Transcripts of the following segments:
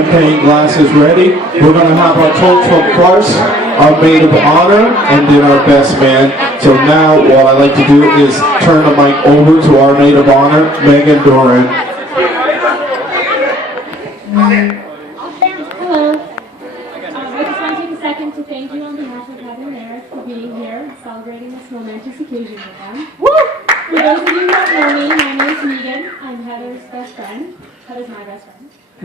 Champagne glasses ready. We're going to have our toast from Clark's, our maid of honor, and then our best man. So now what I like to do is turn the mic over to our maid of honor, Megan Doran. Hello. I just want to take a second to thank you on behalf of Heather and Eric for being here and celebrating this momentous occasion with them. For those of you who don't know me, my name is Megan. I'm Heather's best friend. Heather's my best friend. I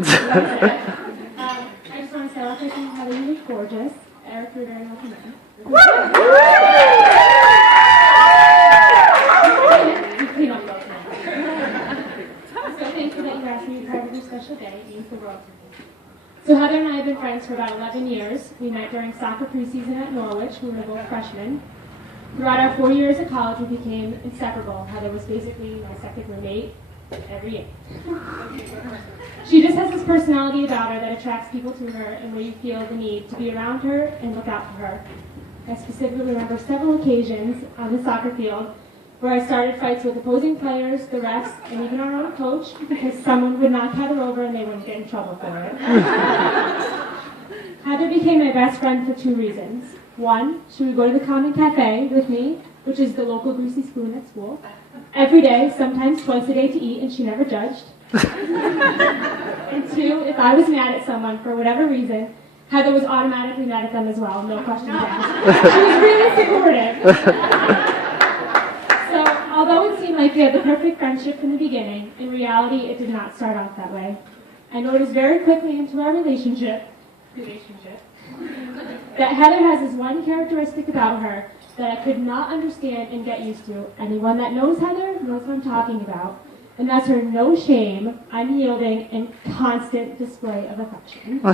just want to say, I think Heather, you look gorgeous. Eric, you're very welcome in. You clean up both now. So thankful that you asked me to be part of your special day. It means the world to me. So Heather and I have been friends for about 11 years. We met during soccer preseason at Norwich. We were both freshmen. Throughout our 4 years at college, we became inseparable. Heather was basically my second roommate every year. She just has this personality about her that attracts people to her and where you feel the need to be around her and look out for her. I specifically remember several occasions on the soccer field where I started fights with opposing players, the refs, and even our own coach because someone would knock Heather over and they wouldn't get in trouble for it. Heather became my best friend for 2 reasons. One, she would go to the Common Cafe with me, which is the local greasy spoon at school, every day, sometimes twice a day to eat, and she never judged. And 2, if I was mad at someone for whatever reason, Heather was automatically mad at them as well, no questions asked. She was really supportive. So, although it seemed like we had the perfect friendship from the beginning, in reality, it did not start out that way. I noticed very quickly into our relationship, that Heather has this one characteristic about her that I could not understand and get used to. Anyone that knows Heather knows what I'm talking about. And that's her no shame, unyielding, and constant display of affection. So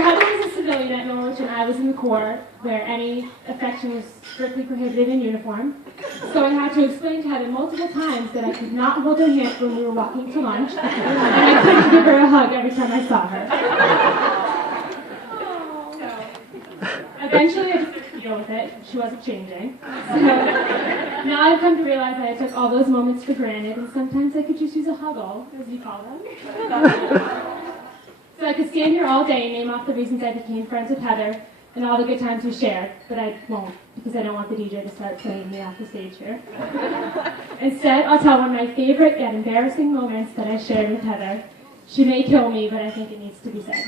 Heather was a civilian at Norwich and I was in the Corps, where any affection was strictly prohibited in uniform. So I had to explain to Heather multiple times that I could not hold her hand when we were walking to lunch, and I couldn't give her a hug every time I saw her. So eventually I just had to deal with it. She wasn't changing. So now I've come to realize that I took all those moments for granted, and sometimes I could just use a huggle, as you call them. So I could stand here all day and name off the reasons I became friends with Heather and all the good times we shared, but I won't, because I don't want the DJ to start playing me off the stage here. Instead, I'll tell one of my favorite yet embarrassing moments that I shared with Heather. She may kill me, but I think it needs to be said.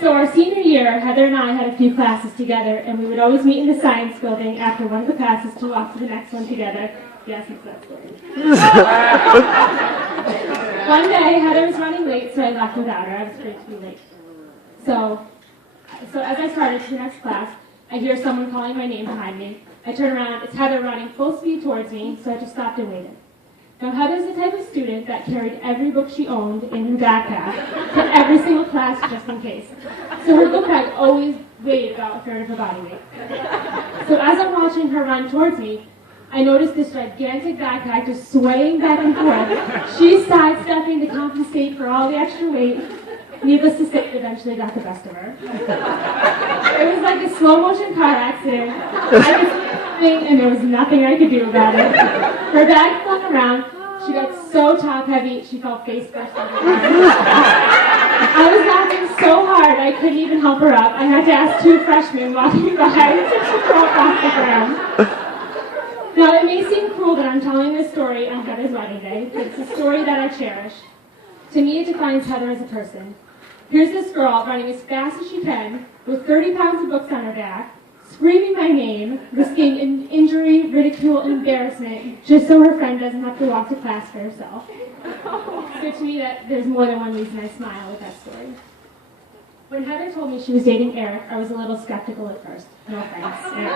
So our senior year, Heather and I had a few classes together, and we would always meet in the science building after one of the classes to walk to the next one together. Yes, it's that story. One day, Heather was running late, so I left without her. I was afraid to be late. So as I started to the next class, I hear someone calling my name behind me. I turn around, it's Heather running full speed towards me, so I just stopped and waited. Now, Heather's the type of student that carried every book she owned in her backpack to every single class just in case. So her book bag always weighed about a third of her body weight. So as I'm watching her run towards me, I noticed this gigantic backpack just swaying back and forth. She's sidestepping to compensate for all the extra weight. Needless to say, it eventually got the best of her. It was like a slow-motion car accident. I was sleeping, and there was nothing I could do about it. Her bag flung around. She got so top-heavy, she fell face first on the ground. I was laughing so hard, I couldn't even help her up. I had to ask 2 freshmen walking by to drop off the ground. Now, it may seem cruel that I'm telling this story on Heather's wedding day, but it's a story that I cherish. To me, it defines Heather as a person. Here's this girl running as fast as she can, with 30 pounds of books on her back, screaming my name, risking injury, ridicule, and embarrassment, just so her friend doesn't have to walk to class for herself. So to me, there's more than one reason I smile with that story. When Heather told me she was dating Eric, I was a little skeptical at first. No offense, Eric.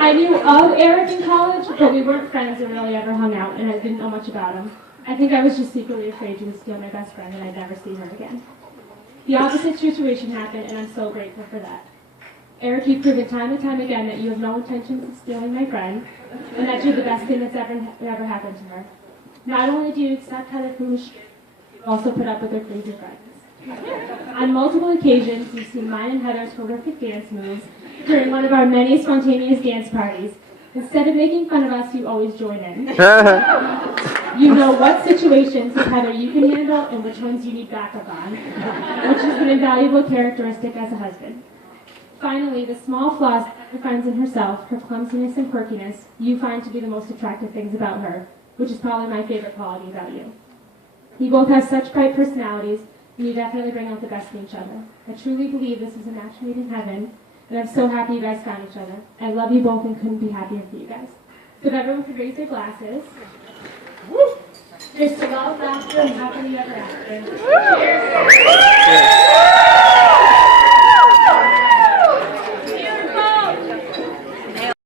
I knew of Eric in college, but we weren't friends or really ever hung out, and I didn't know much about him. I think I was just secretly afraid she would steal my best friend and I'd never see her again. The opposite situation happened, and I'm so grateful for that. Eric, you've proven time and time again that you have no intentions of stealing my friend, and that you're the best thing that's ever happened to her. Not only do you accept Heather for who she is, you also put up with her crazy friends. On multiple occasions, you've seen mine and Heather's horrific dance moves during one of our many spontaneous dance parties, Instead of making fun of us, you always join in. You know what situations with Heather you can handle and which ones you need backup on, which is an invaluable characteristic as a husband. Finally, the small flaws Heather finds in herself, her clumsiness and quirkiness, you find to be the most attractive things about her, which is probably my favorite quality about you. You both have such bright personalities, and you definitely bring out the best in each other. I truly believe this is a match made in heaven, and I'm so happy you guys found each other. I love you both and couldn't be happier for you guys. So if everyone could raise their glasses. Here's to love, laughter, and happily ever after. Cheers!